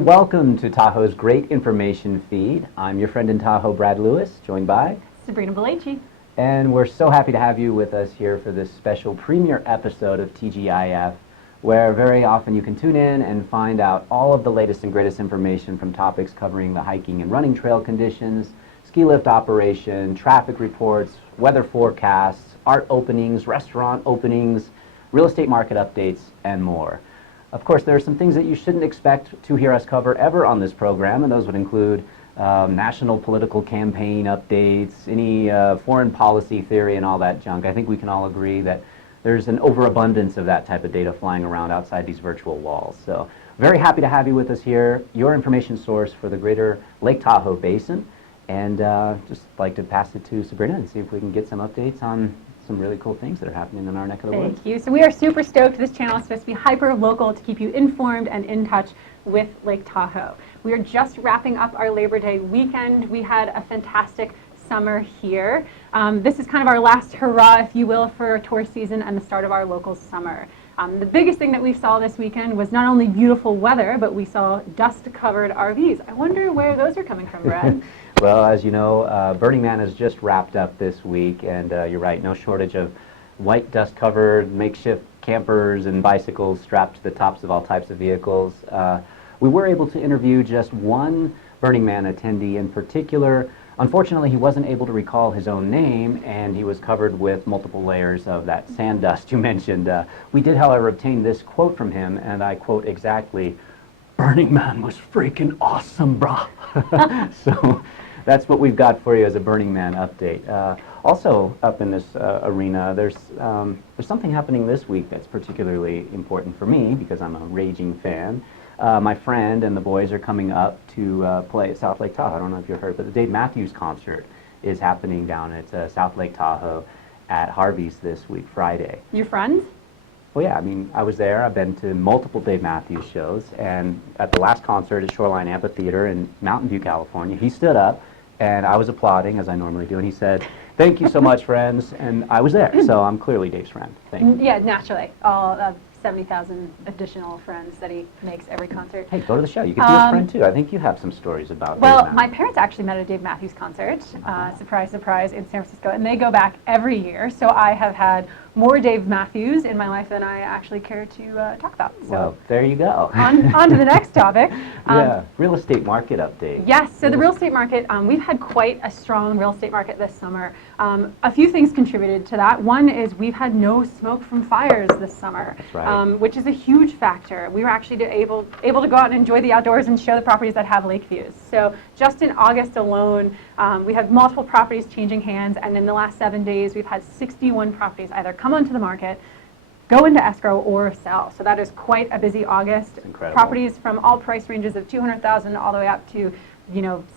everyone, welcome to Tahoe's Great Information Feed. I'm your friend in Tahoe, Brad Lewis, joined by Sabrina Belleci. And we're so happy to have you with us here for this special premiere episode of TGIF, where very often you can tune in and find out all of the latest and greatest information from topics covering the hiking and running trail conditions, ski lift operation, traffic reports, weather forecasts, art openings, restaurant openings, real estate market updates, and more. Of course, there are some things that you shouldn't expect to hear us cover ever on this program, and those would include national political campaign updates, any foreign policy theory and all that junk. I think we can all agree that there's an overabundance of that type of data flying around outside these virtual walls. So very happy to have you with us here, your information source for the greater Lake Tahoe Basin. And just like to pass it to Sabrina and see if we can get some updates on some really cool things that are happening in our neck of the woods. Thank you. So we are super stoked. This channel is supposed to be hyper local to keep you informed and in touch with Lake Tahoe. We are just wrapping up our Labor Day weekend. We had a fantastic summer here. This is kind of our last hurrah, if you will, for tourist season and the start of our local summer. The biggest thing that we saw this weekend was not only beautiful weather, but we saw dust-covered RVs. I wonder where those are coming from, Brad. Well, as you know, Burning Man has just wrapped up this week, and you're right, no shortage of white dust-covered makeshift campers and bicycles strapped to the tops of all types of vehicles. We were able to interview just one Burning Man attendee in particular. Unfortunately, he wasn't able to recall his own name, and he was covered with multiple layers of that sand dust you mentioned. We did, however, obtain this quote from him, and I quote exactly, "Burning Man was freaking awesome, brah." So that's what we've got for you as a Burning Man update. Also up in this arena, there's something happening this week that's particularly important for me because I'm a raging fan. My friend and the boys are coming up to play at South Lake Tahoe. I don't know if you've heard, but the Dave Matthews concert is happening down at South Lake Tahoe at Harvey's this week, Friday. Your friends? Well, yeah, I mean, I was there. I've been to multiple Dave Matthews shows, and at the last concert at Shoreline Amphitheater in Mountain View, California, he stood up, and I was applauding, as I normally do, and he said, "Thank you so much, friends," and I was there, so I'm clearly Dave's friend. Thank you. Yeah, naturally. All 70,000 additional friends that he makes every concert. Hey, go to the show. You can be his friend, too. I think you have some stories about Well, Dave my parents actually met at a Dave Matthews concert, surprise, surprise, in San Francisco, and they go back every year, so I have had more Dave Matthews in my life than I actually care to talk about. So well, there you go. on to the next topic. Yeah, real estate market update. Yes, so the real estate market, we've had quite a strong real estate market this summer. A few things contributed to that. One is we've had no smoke from fires this summer, That's right. which is a huge factor. We were actually able to go out and enjoy the outdoors and show the properties that have lake views. So just in August alone, we had multiple properties changing hands, and in the last 7 days, we've had 61 properties either come onto the market, go into escrow, or sell. So that is quite a busy August. Incredible. Properties from all price ranges of 200,000 all the way up to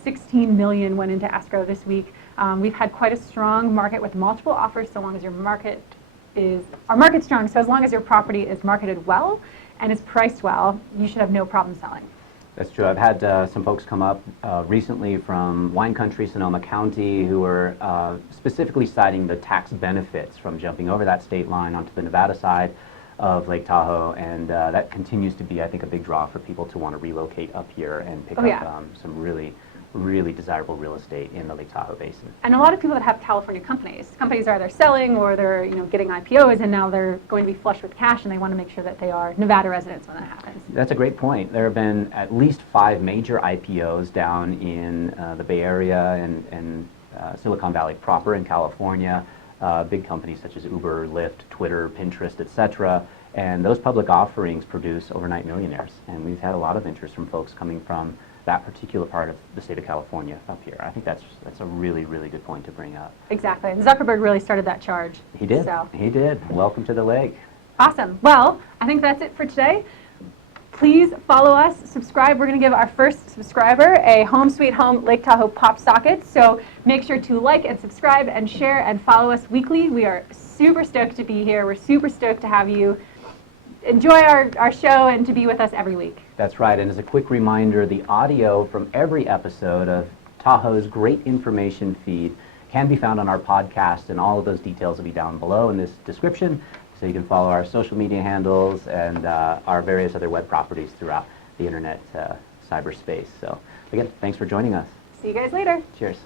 16 million went into escrow this week. We've had quite a strong market with multiple offers so long as our market's strong, so as long as your property is marketed well and is priced well, you should have no problem selling. That's true. I've had some folks come up recently from wine country, Sonoma County, who are specifically citing the tax benefits from jumping over that state line onto the Nevada side of Lake Tahoe, and that continues to be, I think, a big draw for people to want to relocate up here and pick up some really desirable real estate in the Lake Tahoe Basin. And a lot of people that have California companies are either selling or they're getting IPOs, and now they're going to be flush with cash, and they want to make sure that they are Nevada residents when that happens. That's a great point. There have been at least 5 major IPOs down in the Bay Area and Silicon Valley proper in California. Big companies such as Uber, Lyft, Twitter, Pinterest, etc. And those public offerings produce overnight millionaires. And we've had a lot of interest from folks coming from that particular part of the state of California up here. I think that's a really good point to bring up. Exactly. And Zuckerberg really started that charge. He did. So. He did. Welcome to the lake. Awesome. Well, I think that's it for today. Please follow us, subscribe. We're going to give our first subscriber a Home Sweet Home Lake Tahoe pop socket. So make sure to like and subscribe and share and follow us weekly. We are super stoked to be here. We're super stoked to have you enjoy our show and to be with us every week. That's right. And as a quick reminder, the audio from every episode of Tahoe's Great Information Feed can be found on our podcast, and all of those details will be down below in this description. So you can follow our social media handles and our various other web properties throughout the internet cyberspace. So again, thanks for joining us. See you guys later. Cheers.